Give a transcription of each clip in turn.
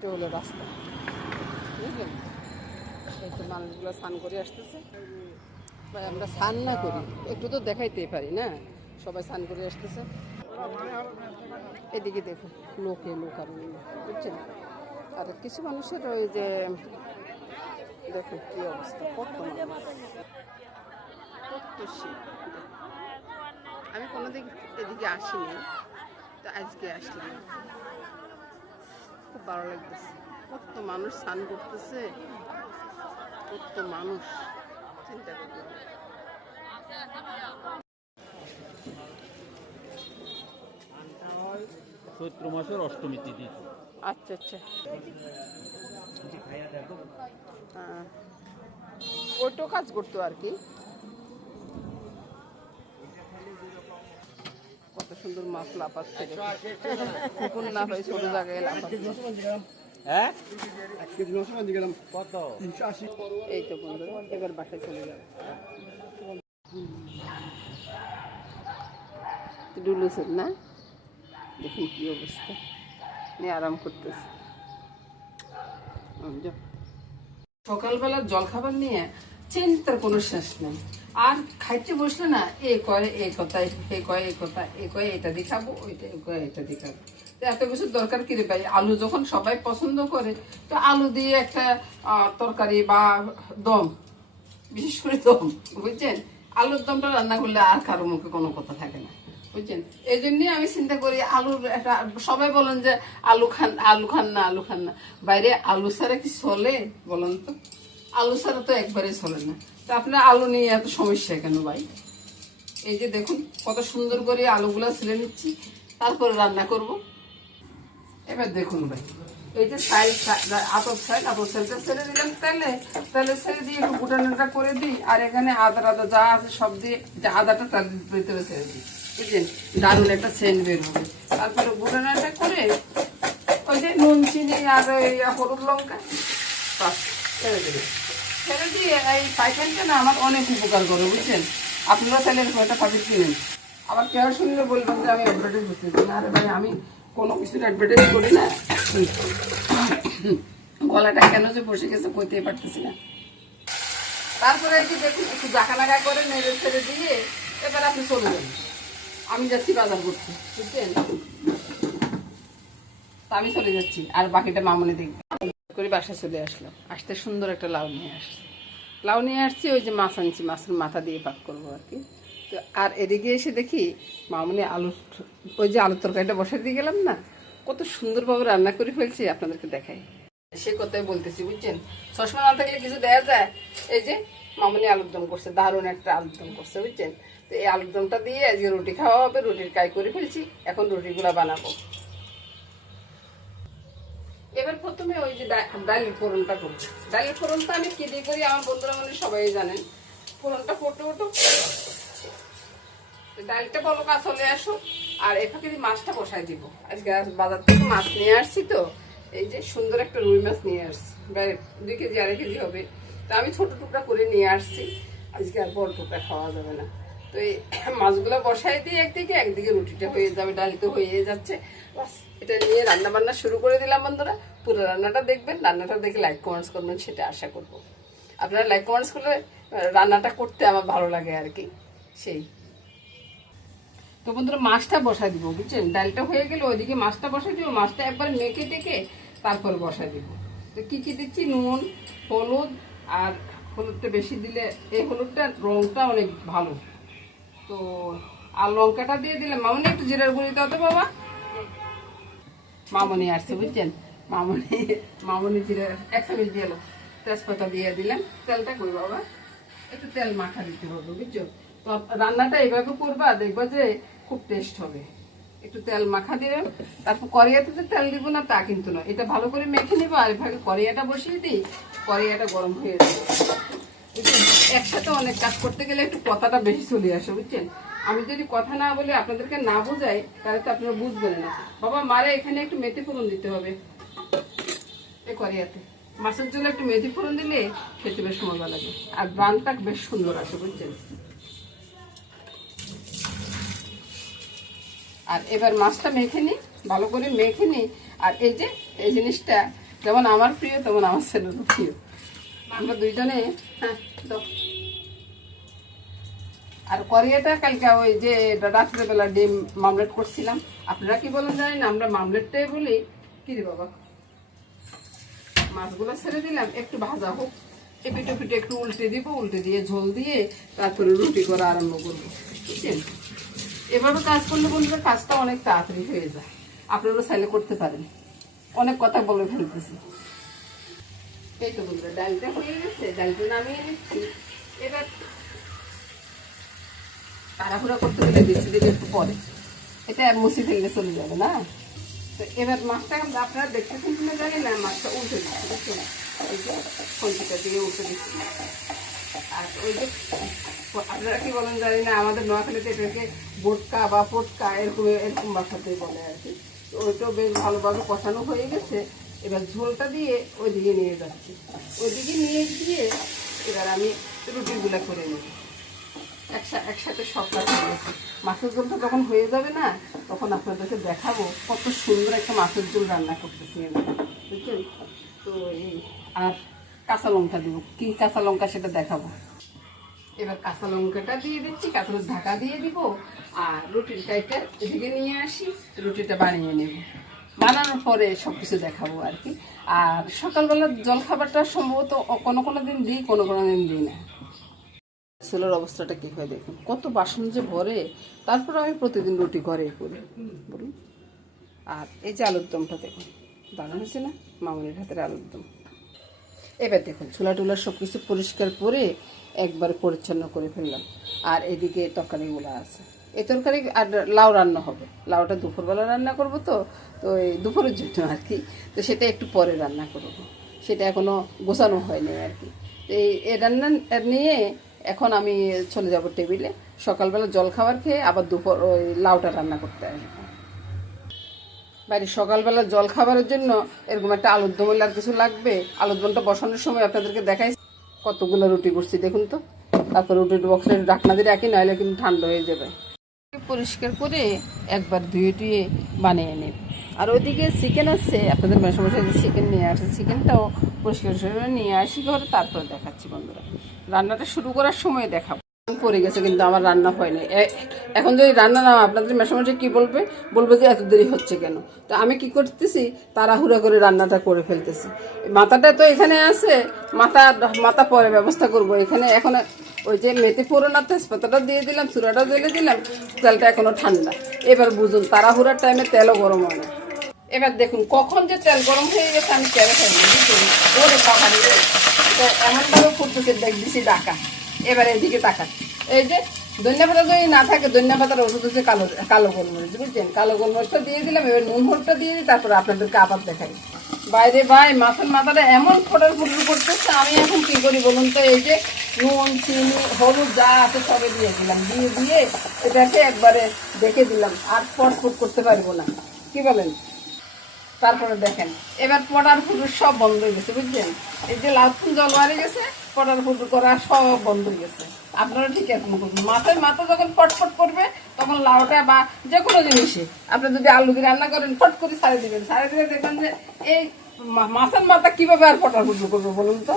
এটা হলো রাস্তা, বুঝলেন? এই তো মানুষগুলো স্নান করে আসতেছে। ভাই আমরা স্নান না করি একটু তো দেখাইতেই পারি না, সবাই স্নান করে আসতেছে। এদিকে দেখুন লোকে লোক আর বুঝছেন। আর কিছু মানুষের ওই যে দেখুন কি অবস্থা, কত শীত। আমি কোনোদিন এদিকে আসিনি, তো আজকে আসলাম, খুব ভালো লাগতেছে। কত মানুষ স্নান করতেছে, কত মানুষ, চিন্তা করতে। চৈত্র মাসের অষ্টমী তিথি। আচ্ছা আচ্ছা, হ্যাঁ ওইটাও কাজ করতো আর কি। কত সুন্দর মাছ লাফাচ্ছে, পুকুর না হয় ছোট জায়গায় লাফাচ্ছে। এই তো বন্ধুরা এবার বাসায় চলে যাবে। ডুলুসের না, দেখুন কি অবস্থা, নিয়ে আরাম করতেছে। সকালবেলার জলখাবার নিয়ে চিন্তার কোনো শেষ নেই। আর খাইতে বসলে না এ করে এই কথা, এ কয় এই কথা, এ কয় এটা দেখাবো, ওইটা কয় এটা দেখাবো। এত কিছু দরকার কিরে ভাই? আলু যখন সবাই পছন্দ করে, তো আলু দিয়ে একটা তরকারি বা দম, বিশেষ করে দম, বুঝছেন? আলুর দমটা রান্না করলে আর কারো মুখে কোনো কথা থাকে না, বুঝছেন? এই জন্যই আমি চিন্তা করি আলুর একটা, সবাই বলেন যে আলু খান, আলু খান না, আলু খান না। বাইরে আলু ছাড়া কি চলে বলেন তো? আলু ছাড়া তো একবারে চলে না। তো আপনার আলু নিয়ে এত সমস্যা কেন ভাই? এই যে দেখুন কত সুন্দর করে আলুগুলা ছিলে নিচ্ছি, তারপরে রান্না করব। এবার দেখুন ভাই, এই যে আতপ সাইলটা ছেড়ে দিলাম তেলে ছেড়ে দিয়ে একটু গুটানোটা করে দিই। আর এখানে আদা যা আছে সব দিয়ে, যে আদাটা তার ভিতরে ছেড়ে দিই, বুঝলেন? দারুণ একটা সেন্ট বের হবে। তারপরে গুটানোটা করে ওই যে নুন চিনি আর হলুদ লঙ্কা ছেড়ে দেবে। ছেড়ে দিয়ে এই পাইকারিটা না আমার অনেক উপকার করে, বুঝছেন? আপনারা তাহলে কয়টা প্যাকেট কিনেন। আবার কেউ শুনলে বলবেন যে আমি অ্যাডভার্টাইজ করতেছি না। আরে ভাই আমি কোনো কিছুর অ্যাডভার্টাইজ করি না। গলাটা কেন যে বসে গেছে কইতেই পারতেছি না। তারপরে কি দেখুন একটু জাকা লাগা করে নেড়ে ছেড়ে দিয়ে এবার আপনি চলে যান। আমি যাচ্ছি বাজার করতে, বুঝছেন? আমি চলে যাচ্ছি, আর বাকিটা মামনি দেখবে করে বাসায় চলে আসলাম। আসতে সুন্দর একটা লাউ নিয়ে আসছি। ওই যে মাছ আনছি, মাছের মাথা দিয়ে পাক করবো আর কি। তো আর এদিকে এসে দেখি মামনি ওই যে আলুর তরকারিটা বসাই দিয়ে গেলাম না, কত সুন্দরভাবে রান্না করে ফেলছি, আপনাদেরকে দেখাই। সে কথাই বলতেছি, বুঝছেন? চশমা না থাকলে কিছু দেয়া যায়। এই যে মামনি আলুর দম করছে, দারুণ একটা আলুর দম করছে, বুঝছেন? তো এই আলুর দমটা দিয়ে আজকে রুটি খাওয়া হবে। রুটির কাই করে ফেলছি, এখন রুটিগুলা বানাবো। এবার প্রথমে ওই যে ডালের ফোড়নটা করবো। ডালের ফোড়নটা আমি কি দিয়ে করি আমার বন্ধুরা মানে সবাই জানেন। ফোড়নটা ফুটে ডালটা বলকা চলে আসো, আর এখানে মাছটা বসাই দিব। আজকে বাজার থেকে মাছ নিয়ে আসছি, তো এই যে সুন্দর একটা রুই মাছ নিয়ে আসছি, প্রায় 2 কেজি 2.5 কেজি হবে। তো আমি ছোট টুকরা করে নিয়ে আসছি, আজকে আর বড় টুকরা খাওয়া যাবে না। তো এই মাছগুলো বসাই দিয়ে একদিকে রুটিটা হয়ে যাবে, ডাল তো হয়ে যাচ্ছে। বাস এটা নিয়ে রান্না বান্না শুরু করে দিলাম বন্ধুরা। পুরো রান্নাটা দেখবেন, রান্নাটা দেখে লাইক কমেন্টস করবেন, সেটা আশা করবো। আপনারা লাইক কমেন্টস করলে রান্নাটা করতে আমার ভালো লাগে আর কি, সেই। তো বন্ধুরা মাছটা বসাই দিব, বুঝছেন? ডালটা হয়ে গেলে ওইদিকে মাছটা বসাই দিব। মাছটা একবার মেখে টেকে তারপর বসাই দিব। তো কি কি দিচ্ছি, নুন, হলুদ, আর হলুদটা বেশি দিলে এই হলুদটার রংটা অনেক ভালো। তো আর লঙ্কাটা দিয়ে দিলাম। মামনি একটু জিরার গুঁড়ি দাও তো বাবা। মামনি আসছে, বুঝছেন? মামনি জিরা 1 চামচ দিয়ে এলো। তেজপাতা দিয়ে দিলাম। তেলটা কই বাবা, একটু তেল মাখা দিতে হবে, বুঝছো? তো রান্নাটা এইভাবে করবা, দেখবা যে খুব টেস্ট হবে। একটু তেল মাখা দিলাম। তারপর কড়াইতে যে তেল দিব না তা কিন্তু না, এটা ভালো করে মেখে নিবো। আর এভাবে কড়াইটা বসিয়ে দিই, কড়াইটা গরম হয়ে যাবে। একসাথে অনেক কাজ করতে গেলে একটু কথাটা বেশি চলে আসে, বুঝছেন? আমি যদি কথা না বলে আপনাদেরকে না বোঝাই, তাহলে তো আপনারা বুঝবেন না। বাবা মারে এখানে একটু মেথি ফোড়ন দিতে হবে এই কড়াইতে। মাছের জন্য একটু মেথি ফোড়ন দিলে খেতে বেশ মজা লাগে, আর রানটা বেশ সুন্দর আসে, বুঝছেন? আর এবার মাছটা মেখে নিই, ভালো করে মেখে নিই। আর এই যে এই জিনিসটা যেমন আমার প্রিয় তেমন আমার ছেলেরও প্রিয়। আমরা দুইজনে, হ্যাঁ দাও। আর করিয়াটা কালকে ওই যে রাত্রেবেলা ডিম মামলেট করছিলাম, আপনারা কি বলেন জানি না, আমরা মামলেটটাই বলি। কি রে বাবা, মাছগুলো ছেড়ে দিলাম, একটু ভাজা হোক, এপিটে পিটে একটু উল্টে দিব, উল্টে দিয়ে ঝোল দিয়ে তারপরে রুটি করা আরম্ভ করবো, বুঝছেন? এভাবে কাজ করলে বন্ধুরা কাজটা অনেক তাড়াতাড়ি হয়ে যায়। আপনারা চাইলে করতে পারেন। অনেক কথা বলে ফেলতেছি। এই তো বন্ধুরা ডালটা হয়ে গেছে, ডালটা নামিয়ে নিচ্ছি। এবার তাড়াহুড়া করতে গেলে বেশি দিলে একটু পরে এটা মুছি ফেললে চলে যাবে না। তো এবার মাছটা আপনারা দেখতেছেন কিনা জানি না, মাছটা উল্টে দিচ্ছি, বুঝছেন? এই যে খন্তিটা দিয়ে উল্টে দিচ্ছি। আর ওই যে আপনারা কি বলেন জানি না, আমাদের নোয়াখালীতে এটাকে বোটকা বা পটকা এরকম এরকম ভাষাতেই বলে আর কি। তো ওইটাও বেশ ভালোভাবে কষানো হয়ে গেছে। এবার ঝোলটা দিয়ে ওইদিকে নিয়ে যাচ্ছি। ওইদিকে নিয়ে গিয়ে এবার আমি রুটিগুলো করে নেব। একসাথে সব কাজ হয়ে গেছে। মাছের ঝোলটা যখন হয়ে যাবে না, তখন আপনাদেরকে দেখাবো কত সুন্দর একটা মাছের ঝোল রান্না করতেছি আমি, বুঝছেন? তো এই আর কাঁচা লঙ্কা দেবো, কি কাঁচা লঙ্কা সেটা দেখাবো। এবার কাঁচা লঙ্কাটা দিয়ে দিচ্ছি, কাঁচার ঢাকা দিয়ে দিব। আর রুটির কাইটা এদিকে নিয়ে আসি, রুটিটা বানিয়ে নেব। বানানোর পরে সব কিছু দেখাবো আর কি। আর সকালবেলার জলখাবারটা সম্ভবত কোনো কোনো দিন দিই, কোনো কোনো দিন দিই না। ছেলের অবস্থাটা কি হয় দেখুন, কত বাসন যে ভরে। তারপর আমি প্রতিদিন রুটি ঘরেই করি, বলুন। আর এই যে আলুর দমটা দেখুন, দারুণ হয়েছে না, মামুনির হাতের আলুর দম। এবার দেখুন চুলা টুলা সব কিছু পরিষ্কার করে একবার পরিচ্ছন্ন করে ফেললাম। আর এদিকে তরকারিগুলো আছে, এই তরকারি আর লাউ রান্না হবে। লাউটা দুপুরবেলা রান্না করব, তো তো এই দুপুরের জন্য আর কি। তো সেটা একটু পরে রান্না করব, সেটা এখনও গোছানো হয়নি আর কি। তো এই রান্না নিয়ে এখন আমি চলে যাব টেবিলে। সকালবেলা জল খাবার খেয়ে আবার দুপুর ওই লাউটা রান্না করতে আসবো। বাড়ির সকালবেলা জল খাবারের জন্য এরকম একটা আলুর দম আর কিছু লাগবে। আলুর দমটা বসানোর সময় আপনাদেরকে দেখাই কতগুলো রুটি করছি দেখুন তো। তারপর রুটির বক্সে ঢাকনা দিয়ে রাখি, নাহলে কিন্তু ঠান্ডা হয়ে যাবে। পরিষ্কার করে একবার ধুয়ে টুয়ে বানিয়ে নেব। আর ওইদিকে চিকেন আছে, আপনাদের মেশামশাই যে চিকেন নিয়ে আসে, চিকেনটাও পরিষ্কার করে নিয়ে আসি ঘরে, তারপরে দেখাচ্ছি বন্ধুরা। রান্নাটা শুরু করার সময় দেখাবো। পড়ে গেছে কিন্তু আমার রান্না হয়নি। এখন যদি রান্না না, আপনাদের মেশামশাই কি বলবে, বলবে যে এত দেরি হচ্ছে কেন। তো আমি কি করতেছি, তাড়াহুড়া করে রান্নাটা করে ফেলতেছি। মাথাটা তো এখানে আছে, মাথা পরে ব্যবস্থা করব। এখানে এখন ওই যে মেথি ফোড়ন তেজপাতাটা দিয়ে দিলাম, চূড়াটা জ্বেলে দিলাম, তেলটা এখনো ঠান্ডা। এবার বুঝুন তাড়াহুড়ার টাইমে তেলও গরম হয় না। এবার দেখুন কখন যে তেল গরম হয়ে গেছে আমি তেল খাই না, বুঝলেন? ওরে পাহাড়ি এমনভাবে ফুটতেছে, দেখ দিছি ডাকা। এবার এদিকে তাকান, এই যে ধনিয়া পাতা যদি না থাকে, ধনিয়া পাতার ওষুধ হচ্ছে কালো গোলমরিচ, বুঝছেন? কালো গোলমরিচটা দিয়ে দিলাম। এবার নুন হলুদটা দিয়ে দিই, তারপরে আপনাদেরকে আবার দেখাই। বাইরে ভাই মাছের মাথাটা এমন ফোটার ফুটুর করতেছে, আমি এখন কি করি বলুন তো? এই যে নুন চিনি হলুদ যা আছে সবে দিয়ে দিলাম, দিয়ে এটাকে একবারে দেখে দিলাম। আর ফটফুট করতে পারবো না, কি বলেন? তারপরে দেখেন এবার পটার ফুটুর সব বন্ধ হয়ে গেছে, বুঝছেন? এই যে লাউন জল মারে গেছে, পটার ফুটু করা সব বন্ধ হয়ে গেছে। আপনারা ঠিক এরকম করবেন। মাথা যখন ফটফট করবে, তখন লাউটা বা যে কোনো জিনিসে আপনি যদি আলু দিয়ে রান্না করেন, ফট করে ছাড়ে দিবেন। ছাড়ে দিলে দেখবেন যে এই মাছের মাথা কিভাবে আর পটার ফুটু করবে বলুন তো?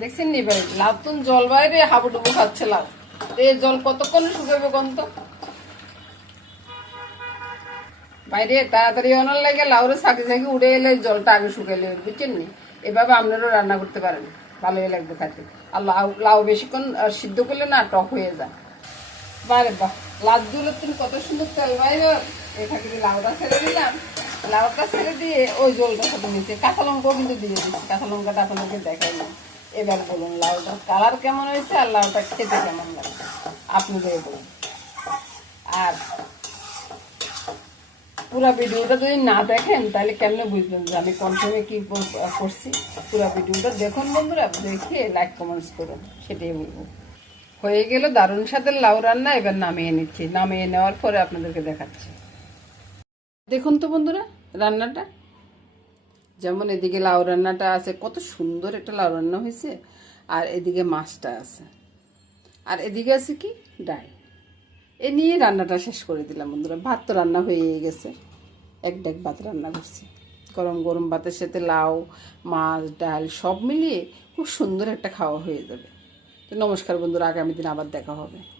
দেখছেন নি ভাই, লাউন জল বাইরে হাবুডুবু খাচ্ছে লাউ। এই জল কতক্ষণ শুকাবে গন্ত বাইরে, তাড়াতাড়ি অনার লাগে লাউরে ছাকি উড়ে এলে জলটা আগে শুকাইলে, বুঝছেন নি? এভাবে আপনারাও রান্না করতে পারেন, ভালোই লাগবে খাতে। আর লাউ বেশিক্ষণ সিদ্ধ করলে না টক হয়ে যায়। বারে বাহ, লাউগুলো তুমি কত সুন্দর তেল বাইরে। এখানে লাউটা ছেড়ে দিলাম, লাউটা ছেড়ে দিয়ে ওই জলটা সাথে নিচে কাঁচা লঙ্কাও কিন্তু দিয়ে দিচ্ছি। কাঁচা লঙ্কাটা আপনাদেরকে দেখাই না। এবার বলুন লাউটার কালার কেমন হয়েছে আর লাউটা খেতে কেমন লাগছে আপনাদের বলুন। আর পুরা ভিডিওটা যদি না দেখেন তাহলে কেমনে বুঝবেন যে আমি কোন সময় কি করছি? পুরা ভিডিওটা দেখুন বন্ধুরা, দেখে লাইক কমেন্টস করুন, সেটাই বলবো। হয়ে গেল দারুণ স্বাদের লাউ রান্না। এবার নামিয়ে নিচ্ছি, নামিয়ে নেওয়ার পরে আপনাদেরকে দেখাচ্ছি। দেখুন তো বন্ধুরা রান্নাটা, যেমন এদিকে লাউ রান্নাটা আছে, কত সুন্দর একটা লাউ রান্না হয়েছে। আর এদিকে মাছটা আছে, আর এদিকে আছে কি ডাল। এ নিয়ে রান্নাটা শেষ করে দিলাম বন্ধুরা। ভাত তো রান্না হয়ে গেছে, এক ডেক ভাত রান্না করছি। গরম গরম ভাতের সাথে লাউ, মাছ, ডাল সব মিলিয়ে খুব সুন্দর একটা খাওয়া হয়ে যাবে। তো নমস্কার বন্ধুরা, আগামী দিন আবার দেখা হবে।